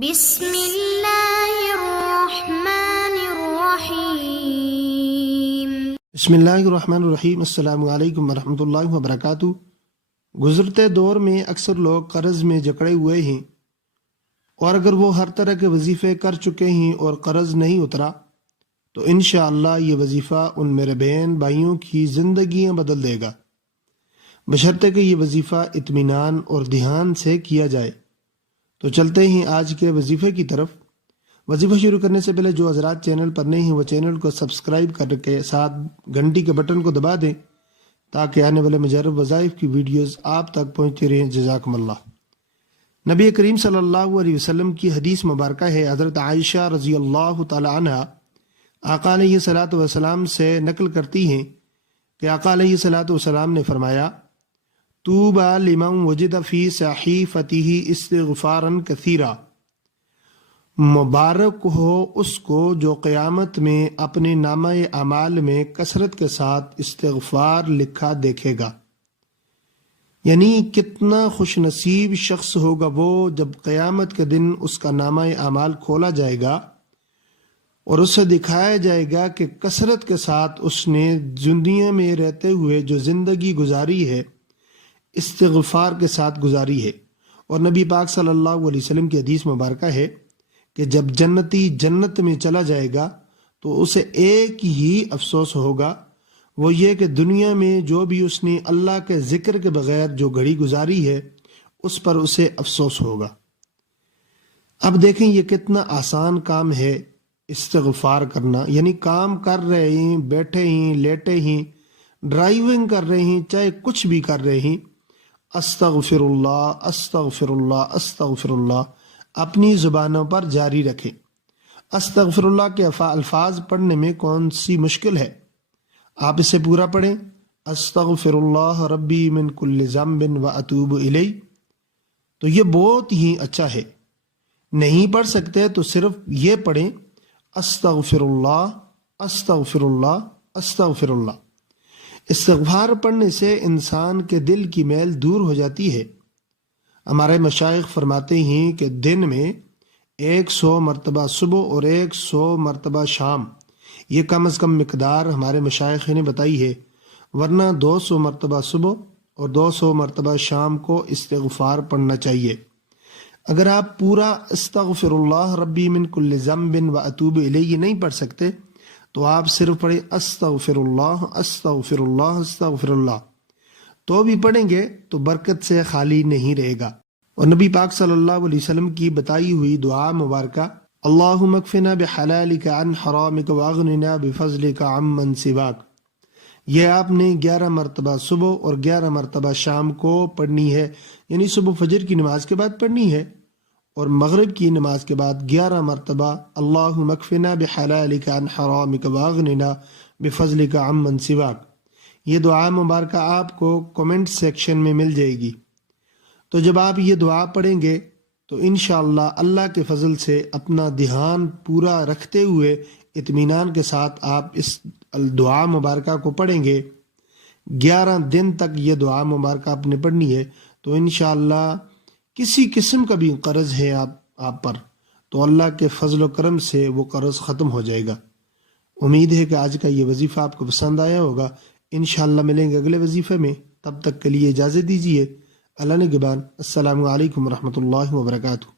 بسم اللہ الرحمن الرحیم۔ بسم اللہ الرحمن الرحیم۔ السلام علیکم ورحمۃ اللہ وبرکاتہ۔ گزرتے دور میں اکثر لوگ قرض میں جکڑے ہوئے ہیں، اور اگر وہ ہر طرح کے وظیفے کر چکے ہیں اور قرض نہیں اترا تو انشاءاللہ یہ وظیفہ ان میرے بہن بھائیوں کی زندگیاں بدل دے گا، بشرطے کہ یہ وظیفہ اطمینان اور دھیان سے کیا جائے۔ تو چلتے ہیں آج کے وظیفے کی طرف۔ وظیفہ شروع کرنے سے پہلے جو حضرات چینل پر نئے ہیں وہ چینل کو سبسکرائب کر کے ساتھ گھنٹی کے بٹن کو دبا دیں تاکہ آنے والے مجرب وظائف کی ویڈیوز آپ تک پہنچتی رہیں۔ جزاکم اللہ۔ نبی کریم صلی اللہ علیہ وسلم کی حدیث مبارکہ ہے، حضرت عائشہ رضی اللہ تعالی عنہ آقا علیہ الصلوۃ والسلام سے نقل کرتی ہیں کہ آقا علیہ الصلوۃ والسلام نے فرمایا، طوبی لمن وجد فی صحیفتہ استغفارا کثیرا، مبارک ہو اس کو جو قیامت میں اپنے نامہ اعمال میں کثرت کے ساتھ استغفار لکھا دیکھے گا۔ یعنی کتنا خوش نصیب شخص ہوگا وہ جب قیامت کے دن اس کا نامہ اعمال کھولا جائے گا اور اسے دکھایا جائے گا کہ کثرت کے ساتھ اس نے دنیا میں رہتے ہوئے جو زندگی گزاری ہے استغفار کے ساتھ گزاری ہے۔ اور نبی پاک صلی اللہ علیہ وسلم کی حدیث مبارکہ ہے کہ جب جنتی جنت میں چلا جائے گا تو اسے ایک ہی افسوس ہوگا، وہ یہ کہ دنیا میں جو بھی اس نے اللہ کے ذکر کے بغیر جو گھڑی گزاری ہے اس پر اسے افسوس ہوگا۔ اب دیکھیں یہ کتنا آسان کام ہے استغفار کرنا، یعنی کام کر رہے ہیں، بیٹھے ہیں، لیٹے ہیں، ڈرائیونگ کر رہے ہیں، چاہے کچھ بھی کر رہے ہیں، استغفر اللہ استغفر اللہ استغفر اللہ اپنی زبانوں پر جاری رکھیں۔ استغفر اللہ کے الفاظ پڑھنے میں کون سی مشکل ہے؟ آپ اسے پورا پڑھیں، استغفر اللہ ربی من کل ذنب واتوب الیہ۔ تو یہ بہت ہی اچھا ہے۔ نہیں پڑھ سکتے تو صرف یہ پڑھیں، استغفر اللہ استغفر اللہ استغفر اللہ۔ استغفار پڑھنے سے انسان کے دل کی میل دور ہو جاتی ہے۔ ہمارے مشائخ فرماتے ہیں کہ دن میں 100 مرتبہ صبح اور 100 مرتبہ شام، یہ کم از کم مقدار ہمارے مشائخ نے بتائی ہے، ورنہ 200 مرتبہ صبح اور 200 مرتبہ شام کو استغفار پڑھنا چاہیے۔ اگر آپ پورا استغفر اللہ ربی من کل ذنب واتوب الیہ نہیں پڑھ سکتے تو آپ صرف پڑھیں استغفر اللہ استغفر اللہ استغفر اللہ، تو بھی پڑھیں گے تو برکت سے خالی نہیں رہے گا۔ اور نبی پاک صلی اللہ علیہ وسلم کی بتائی ہوئی دعا مبارکہ، اللہم اکفنا بحلالک عن حرامک واغننا بفضلک عمن سواک، یہ آپ نے 11 مرتبہ صبح اور 11 مرتبہ شام کو پڑھنی ہے، یعنی صبح فجر کی نماز کے بعد پڑھنی ہے اور مغرب کی نماز کے بعد 11 مرتبہ اللہم اکفنا بحلالک عن حرامک واغننا بفضلک عمن سواک۔ یہ دعا مبارکہ آپ کو کومنٹ سیکشن میں مل جائے گی۔ تو جب آپ یہ دعا پڑھیں گے تو انشاءاللہ اللہ کے فضل سے اپنا دھیان پورا رکھتے ہوئے اطمینان کے ساتھ آپ اس دعا مبارکہ کو پڑھیں گے، 11 دن تک یہ دعا مبارکہ آپ نے پڑھنی ہے، تو انشاءاللہ کسی قسم کا بھی قرض ہے آپ پر تو اللہ کے فضل و کرم سے وہ قرض ختم ہو جائے گا۔ امید ہے کہ آج کا یہ وظیفہ آپ کو پسند آیا ہوگا۔ انشاءاللہ ملیں گے اگلے وظیفے میں، تب تک کے لیے اجازت دیجیے۔ اللہ نگہبان۔ السلام علیکم ورحمۃ اللہ وبرکاتہ۔